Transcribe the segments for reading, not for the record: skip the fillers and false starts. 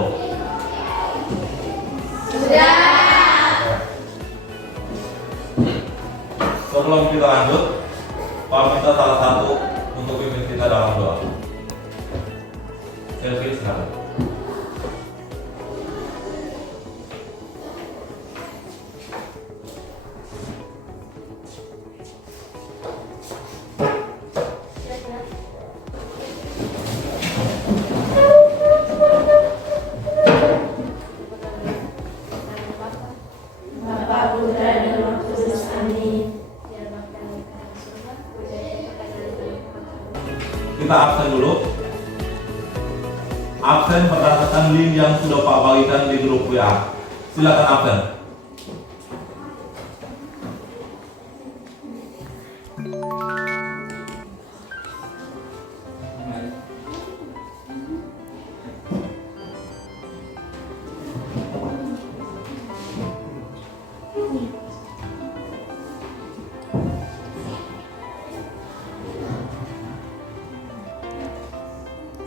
belum? Sudah. Sebelum kita lanjut, Pak minta salah satu untuk pimpin kita dalam doa. Selfie sekarang. Bapa, Putra, dan Roh Kudus. Amin. Kita absen dulu. Absen berdasarkan link yang sudah Pak bagikan di grup WA. Silakan absen.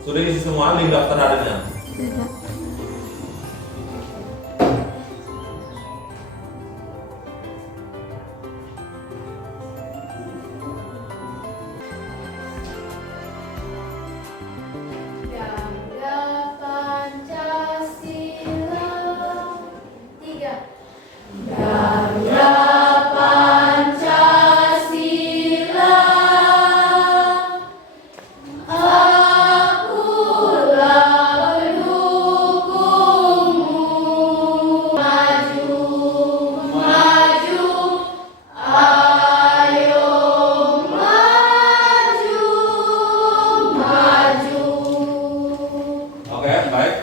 Sudah isi semua link daftar hadirnya? Ganda Pancasila. 3. Ganda Pancasila. Akulah pendukungmu. Maju, maju. Ayo maju, maju. Oke, baik.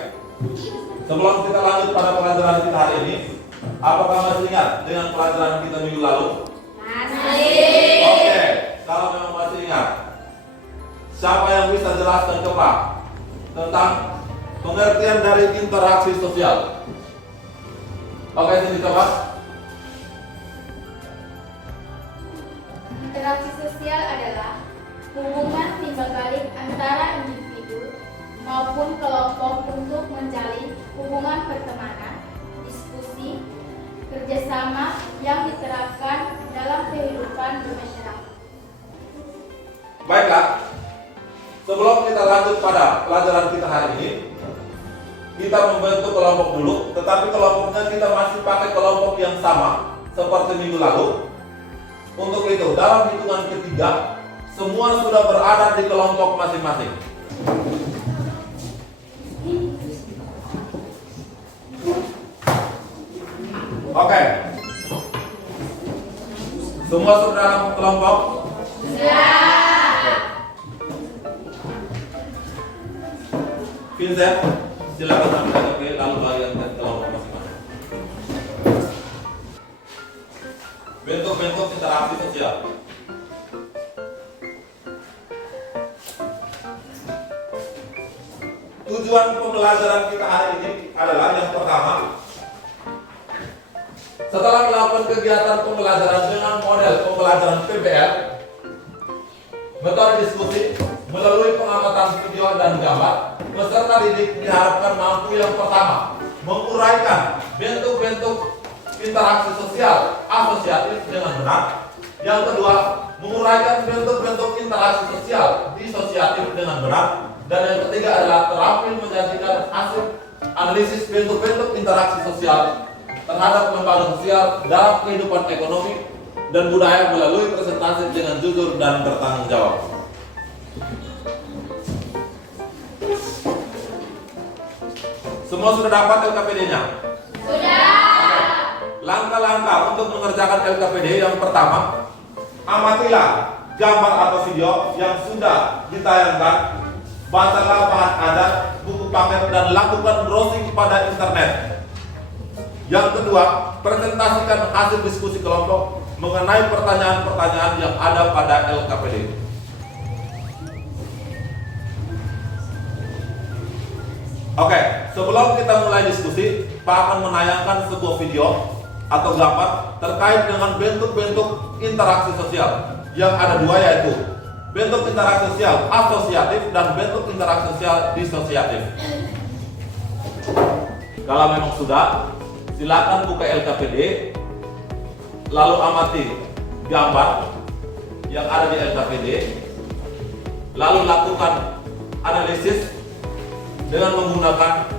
Sebelum kita lanjut pada pelajaran kita hari ini, apakah masih ingat dengan pelajaran kita minggu lalu? Masih. Oke, kalau memang masih ingat, siapa yang bisa jelaskan ke Pak tentang pengertian dari interaksi sosial? Oke, sini coba. Interaksi sosial adalah hubungan timbal balik antara individu maupun kelompok untuk menjalin hubungan pertemanan, diskusi, kerjasama yang diterapkan dalam kehidupan bermasyarakat. Baiklah, sebelum kita lanjut pada pelajaran kita hari ini, kita membentuk kelompok dulu, tetapi kelompoknya kita masih pakai kelompok yang sama seperti minggu lalu. Untuk itu, dalam hitungan ketiga, semua sudah berada di kelompok masing-masing. Oke. Semua sudah dalam kelompok? Vincent, silakan sampaikan ke lalu bagian ke kelompok masing-masing. Bentuk-bentuk interaksi sosial. Tujuan pembelajaran kita hari ini adalah yang pertama, setelah melakukan kegiatan pembelajaran dengan model pembelajaran PBL, metode diskusi, melalui pengamatan video dan gambar, peserta didik diharapkan mampu yang pertama, menguraikan bentuk-bentuk interaksi sosial asosiatif dengan benar. Yang kedua, menguraikan bentuk-bentuk interaksi sosial disosiatif dengan benar. Dan yang ketiga adalah terampil menyajikan hasil analisis bentuk-bentuk interaksi sosial terhadap lembaga sosial dalam kehidupan ekonomi dan budaya melalui presentasi dengan jujur dan bertanggung jawab. Semua sudah dapat LKPD-nya? Sudah. Langkah-langkah untuk mengerjakan LKPD yang pertama, amatilah gambar atau video yang sudah ditayangkan, bacalah bahan adat, buku paket, dan lakukan browsing pada internet. Yang kedua, presentasikan hasil diskusi kelompok mengenai pertanyaan-pertanyaan yang ada pada LKPD. Oke, sebelum kita mulai diskusi, Pak akan menayangkan sebuah video atau gambar terkait dengan bentuk-bentuk interaksi sosial yang ada dua, yaitu bentuk interaksi sosial asosiatif dan bentuk interaksi sosial disosiatif. Kalau memang sudah, silakan buka LKPD, lalu amati gambar yang ada di LKPD, lalu lakukan analisis dengan menggunakan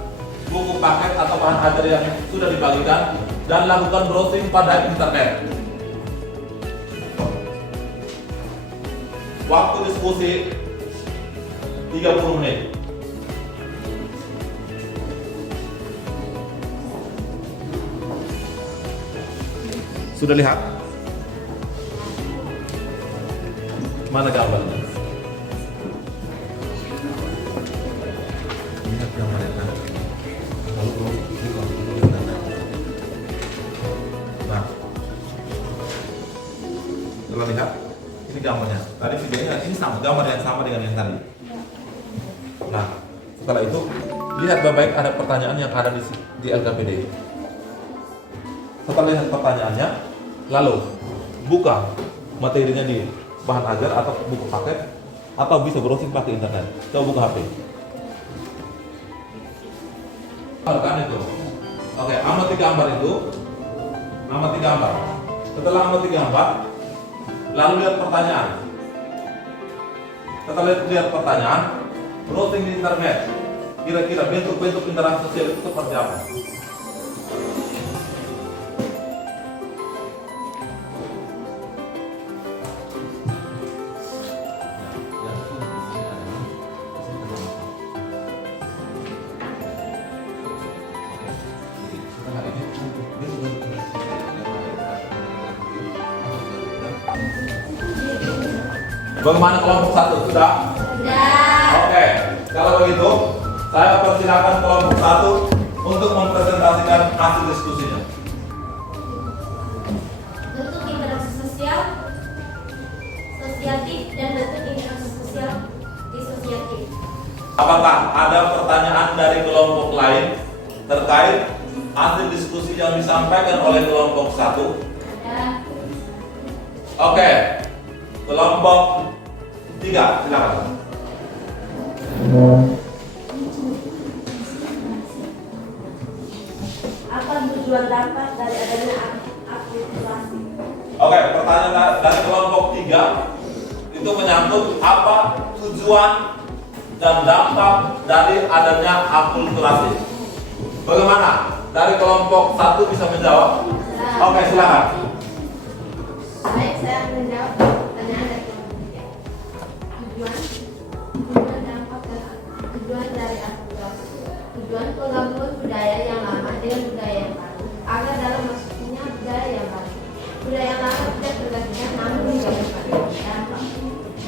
buku paket atau bahan ajar yang sudah dibagikan dan lakukan browsing pada internet. Waktu diskusi 30 menit. Sudah lihat? Mana gambarnya? Lihat gambarnya. Nah, coba lihat. Ini gambarnya. Tadi videonya ini sama, gambar yang sama dengan yang tadi. Nah, setelah itu lihat baik-baik ada pertanyaan yang ada di LKPD. Setelah lihat pertanyaannya, lalu buka materinya di bahan ajar atau buku paket, atau bisa browsing pakai internet. Coba buka HP. Kan itu. Oke, amati gambar itu. Amati gambar. Setelah amati gambar, lalu lihat pertanyaan. Setelah lihat pertanyaan, browsing di internet. Kira-kira bentuk-bentuk interaksi sosial itu seperti apa? Bagaimana kelompok 1? Sudah? Sudah. Oke, kalau begitu saya persilakan kelompok 1 untuk mempresentasikan hasil diskusinya. Bentuk interaksi sosial, sosiatif, dan bentuk interaksi sosial disosiatif. Apakah ada pertanyaan dari kelompok lain terkait hasil diskusi yang disampaikan oleh kelompok 1? Ada. Oke, kelompok 3, silakan. Apa tujuan dampak dari adanya akulturasi? Oke, pertanyaan dari kelompok 3 itu menyangkut apa tujuan dan dampak dari adanya akulturasi. Bagaimana? Dari kelompok 1 bisa menjawab? Oke, silakan. Baik, saya akan menjawab pertanyaan dari kelompok 3. Tujuan dampak dan tujuan dari akulturasi. Tujuan penggabungan budaya yang lama dengan budaya yang baru agar dalam maksudnya budaya yang baru. Budaya yang lama tidak tergantikan namun digabungkan.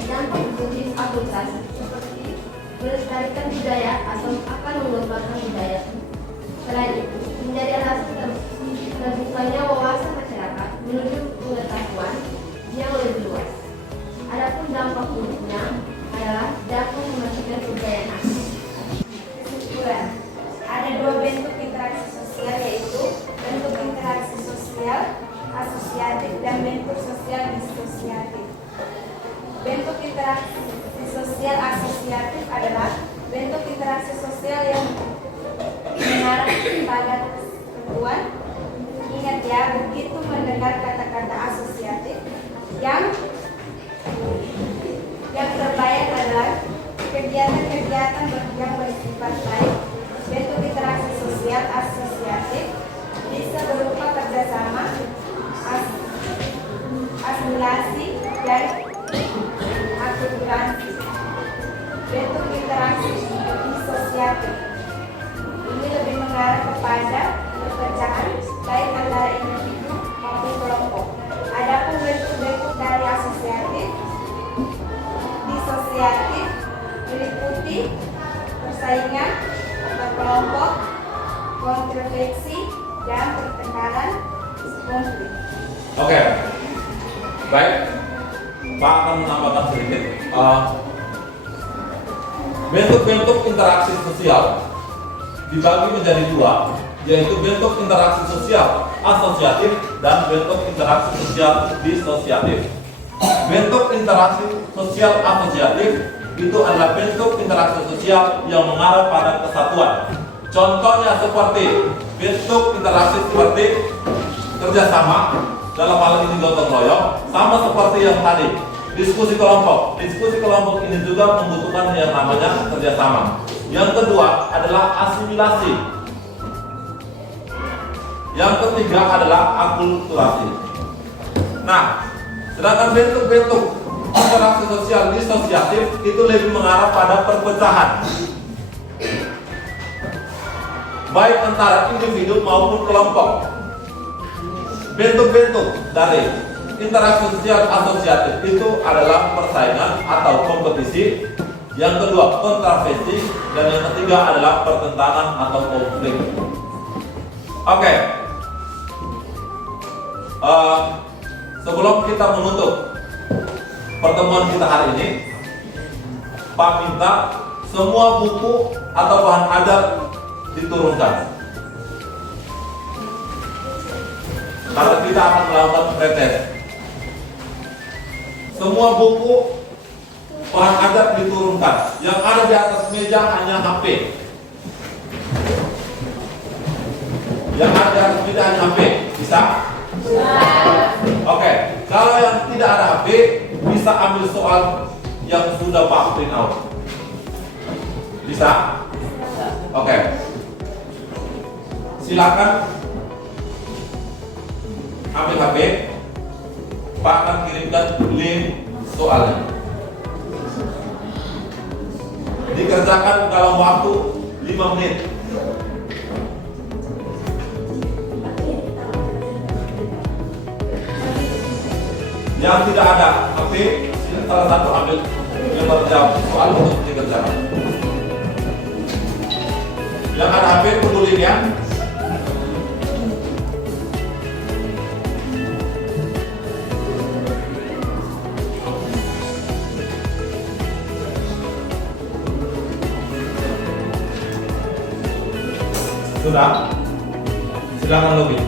Dampak positif akulturasi seperti melestarikan budaya atau akan mengembangkan budaya. Selain itu, menjadi alasan terbukanya wawasan masyarakat menuju pengetahuan yang lebih luas. Adapun dampak buruknya adalah dapat mematikan kebudayaan asli. Kesimpulan, ada dua bentuk interaksi sosial, yaitu bentuk interaksi sosial asosiatif dan bentuk sosial disosiatif. Bentuk interaksi sosial asosiatif adalah bentuk interaksi sosial yang mengarah pada ketentuan. Ingat ya, begitu mendengar kata-kata asosiatif yang terbayang adalah kegiatan-kegiatan yang bersifat baik. Bentuk interaksi sosial asosiatif bisa berupa kerjasama, asimilasi, dan akulturasi. Bentuk interaksi disosiatif ini lebih mengarah kepada perpecahan baik antara individu maupun kelompok. Adapun bentuk-bentuk dari asosiatif disosiatif meliputi persaingan antar kelompok, kontroversi, dan pertengkaran konflik. Oke, baik. Pak akan menambahkan sedikit. Bentuk-bentuk interaksi sosial dibagi menjadi dua, yaitu bentuk interaksi sosial asosiatif dan bentuk interaksi sosial disosiatif. Bentuk interaksi sosial asosiatif itu adalah bentuk interaksi sosial yang mengarah pada kesatuan. Contohnya seperti bentuk interaksi seperti kerjasama, dalam hal ini gotong royong, sama seperti yang tadi, diskusi kelompok. Diskusi kelompok ini juga membutuhkan yang namanya kerjasama. Yang kedua adalah asimilasi. Yang ketiga adalah akulturasi. Nah, sedangkan bentuk-bentuk interaksi sosial disosiatif itu lebih mengarah pada perpecahan, baik antara individu maupun kelompok. Bentuk-bentuk dari interaksi sosial asosiatif itu adalah persaingan atau kompetisi. Yang kedua kontraversi, dan yang ketiga adalah pertentangan atau konflik. Oke. Sebelum kita menutup pertemuan kita hari ini, Pak minta semua buku atau bahan ajar diturunkan. Karena kita akan melakukan pretest. Semua buku bahan ajar diturunkan. Yang ada di atas meja hanya HP. Yang ada di atas meja hanya HP. Bisa? Oke. Kalau yang tidak ada HP, bisa ambil soal yang sudah Pak print out. Bisa? Oke. Silakan ambil HP. Pak akan kirimkan link soalnya. Dikerjakan dalam waktu 5 menit. Yang tidak ada HP, salah satu ambil yang terjawab soal untuk dikerjakan. Yang ada HP tunggu linknya. Sudah? Silakan login.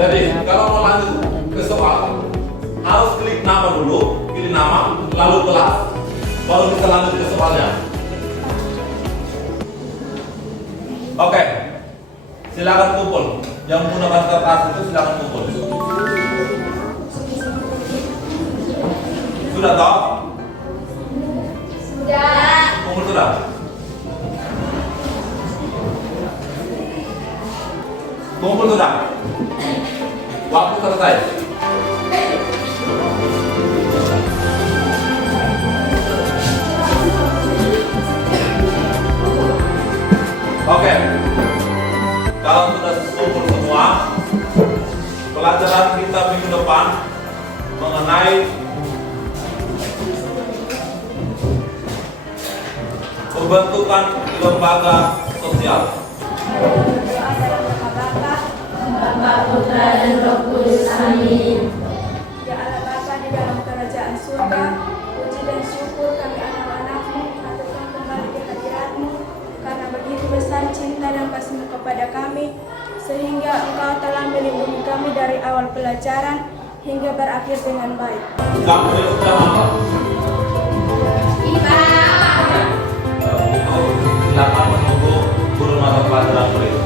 Jadi kalau mau lanjut ke soal, harus klik nama dulu, pilih nama, lalu kelas, baru kita lanjut ke soalnya. Oke, silakan kumpul. Yang menggunakan kertas itu silakan kumpul. Sudah toh? Sudah. Kumpul sudah? Kumpul sudah? Waktu selesai. Oke. Kalau sudah kumpul semua, pelajaran kita minggu depan mengenai pembentukan lembaga sosial. Bapa, Putra, dan Roh Kudus. Amin. Ya Allah Bapa di dalam kerajaan surga, puji dan syukur kami anak-anak-Mu aturkan kembali di hadirat-Mu, karena begitu besar cinta dan kasih-Mu kepada kami, sehingga Engkau telah melindungi kami dari awal pelajaran hingga berakhir dengan baik. Kamu sudah apa? Iba. Silakan menunggu guru mata pelajaran berikut.